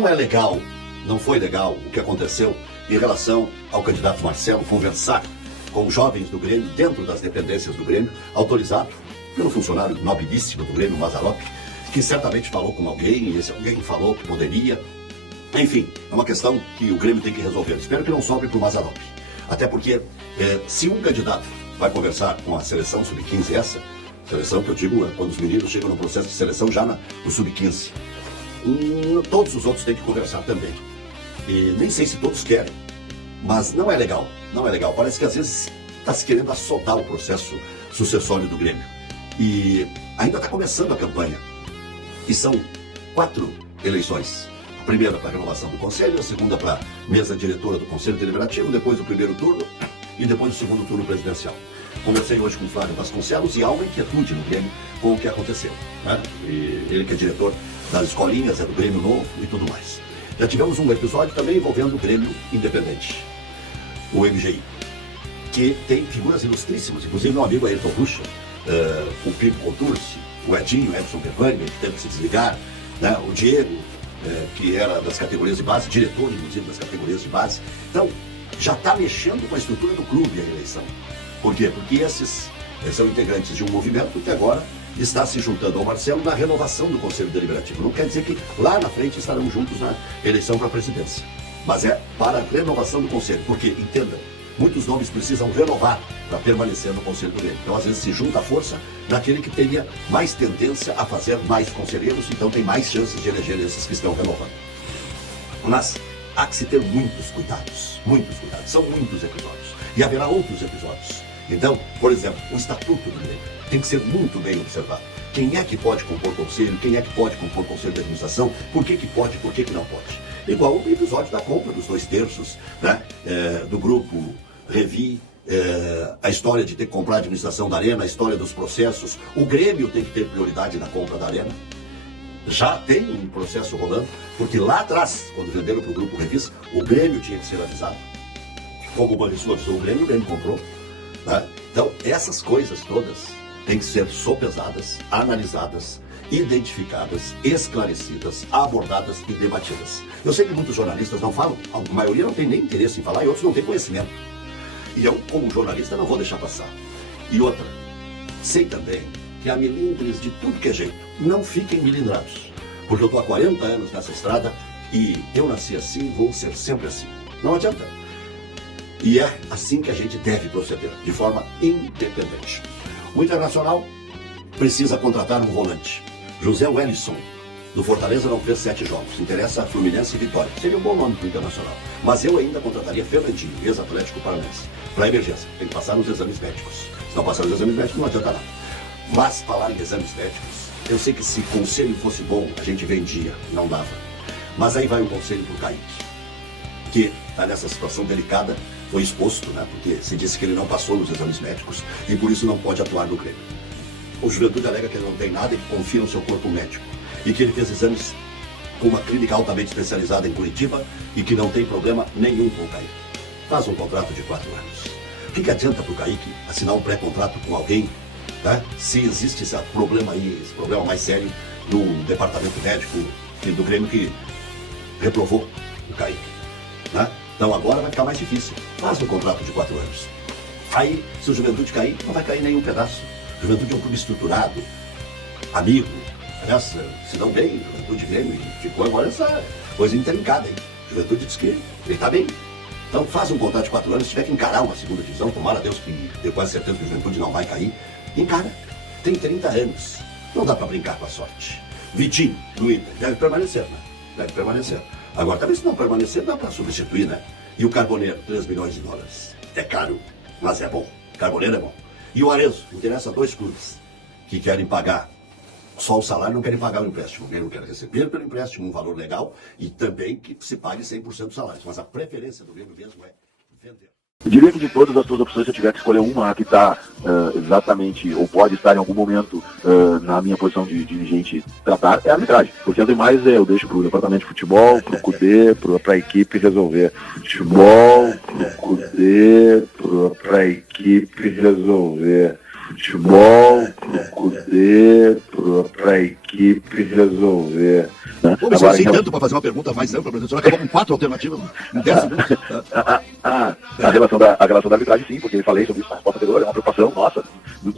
não é legal, não foi legal o que aconteceu em relação ao candidato Marcelo conversar com jovens do Grêmio dentro das dependências do Grêmio, autorizado pelo funcionário nobilíssimo do Grêmio, Mazzaropi, que certamente falou com alguém, e esse alguém falou que poderia. Enfim, é uma questão que o Grêmio tem que resolver. Espero que não sobre para o Mazzaropi. Até porque, se um candidato vai conversar com a seleção sub-15, essa seleção que eu digo é quando os meninos chegam no processo de seleção já no sub-15, todos os outros têm que conversar também. E nem sei se todos querem, mas não é legal, não é legal. Parece que às vezes está se querendo assotar o processo sucessório do Grêmio. E ainda está começando a campanha. E são 4 eleições. A primeira para a renovação do Conselho, a segunda para a mesa diretora do Conselho Deliberativo, depois o primeiro turno e depois o segundo turno presidencial. Conversei hoje com o Flávio Vasconcelos e há uma inquietude no Grêmio com o que aconteceu, né? E ele que é diretor das escolinhas, é do Grêmio Novo e tudo mais. Já tivemos um episódio também envolvendo o Grêmio Independente, o MGI, que tem figuras ilustríssimas, inclusive meu amigo Ayrton Ruxa, o Pipo Contursi, o Edinho, Edson Bervani, que teve que se desligar, né? O Diego, que era das categorias de base, diretor inclusive das categorias de base. Então, já está mexendo com a estrutura do clube a eleição. Por quê? Porque esses são integrantes de um movimento que agora está se juntando ao Marcelo na renovação do Conselho Deliberativo. Não quer dizer que lá na frente estarão juntos na eleição para a presidência, mas é para a renovação do Conselho, porque, entenda, muitos nomes precisam renovar para permanecer no Conselho do Grêmio. Então, às vezes, se junta a força naquele que teria mais tendência a fazer mais conselheiros, então tem mais chances de eleger esses que estão renovando. Mas há que se ter muitos cuidados, são muitos episódios, e haverá outros episódios. Então, por exemplo, o Estatuto do Grêmio tem que ser muito bem observado. Quem é que pode compor conselho, quem é que pode compor conselho de administração, por que pode, por que não pode. Igual o episódio da compra dos 2/3, né, do grupo Revi, a história de ter que comprar a administração da Arena, a história dos processos. O Grêmio tem que ter prioridade na compra da Arena. Já tem um processo rolando, porque lá atrás, quando venderam para o grupo Revis, o Grêmio tinha que ser avisado. Como o Banrisul avisou o Grêmio comprou. Né? Então, essas coisas todas têm que ser sopesadas, analisadas, identificadas, esclarecidas, abordadas e debatidas. Eu sei que muitos jornalistas não falam, a maioria não tem nem interesse em falar e outros não têm conhecimento. E eu, como jornalista, não vou deixar passar. E outra, sei também que há milindres de tudo que é jeito. Não fiquem milindrados, porque eu estou há 40 anos nessa estrada e eu nasci assim, vou ser sempre assim. Não adianta. E é assim que a gente deve proceder, de forma independente. O Internacional precisa contratar um volante. José Wellison, do Fortaleza, não fez 7 jogos. Interessa a Fluminense e Vitória. Seria um bom nome para o Internacional. Mas eu ainda contrataria Fernandinho, ex-Atlético Paranaense, para emergência. Tem que passar nos exames médicos. Se não passar nos exames médicos, não adianta nada. Mas falar em exames médicos, eu sei que se conselho fosse bom, a gente vendia, não dava. Mas aí vai um conselho para o Kaique, que está nessa situação delicada, foi exposto, né? Porque se disse que ele não passou nos exames médicos e por isso não pode atuar no Grêmio. O Juventude alega que ele não tem nada e que confia no seu corpo médico. E que ele fez exames com uma clínica altamente especializada em Curitiba e que não tem problema nenhum com o Kaique. Faz um contrato de 4 anos. O que adianta para o Kaique assinar um pré-contrato com alguém, né? Se existe esse problema aí, esse problema mais sério no departamento médico do Grêmio que reprovou o Kaique, né? Então agora vai ficar mais difícil. Faz um contrato de 4 anos. Aí, se o Juventude cair, não vai cair nenhum pedaço. O Juventude é um clube estruturado, amigo. Aliás, se não bem, Juventude Grêmio, e ficou agora essa coisa intrincada, hein? Juventude diz que ele está bem. Então faz um contrato de 4 anos, se tiver que encarar uma segunda divisão, tomara a Deus que tenho quase certeza que o Juventude não vai cair, encara. Tem 30 anos. Não dá para brincar com a sorte. Vitinho, do Inter, deve permanecer, né? Deve permanecer. Agora, talvez se não permanecer, dá para substituir, né? E o Carboneiro, 3 milhões de dólares. É caro, mas é bom. Carboneiro é bom. E o Arezzo, interessa a 2 clubes que querem pagar só o salário, não querem pagar o empréstimo. Alguém não quer receber pelo empréstimo um valor legal e também que se pague 100% do salário. Mas a preferência do Grêmio mesmo é vender. Eu diria que de todas as suas opções, se eu tiver que escolher uma que está exatamente, ou pode estar em algum momento na minha posição de dirigente tratar, é a arbitragem. Porque as demais eu deixo para o departamento de futebol, para o CUDE, para a equipe resolver. Futebol, para o CUDE, para a equipe resolver. Futebol, para do Cudê para a equipe resolver. Né? Pô, mas eu sei tanto para fazer uma pergunta mais ampla, o senhor acabou com 4 alternativas em 10 segundos. A relação da arbitragem, sim, porque eu falei sobre isso na resposta anterior, é uma preocupação nossa,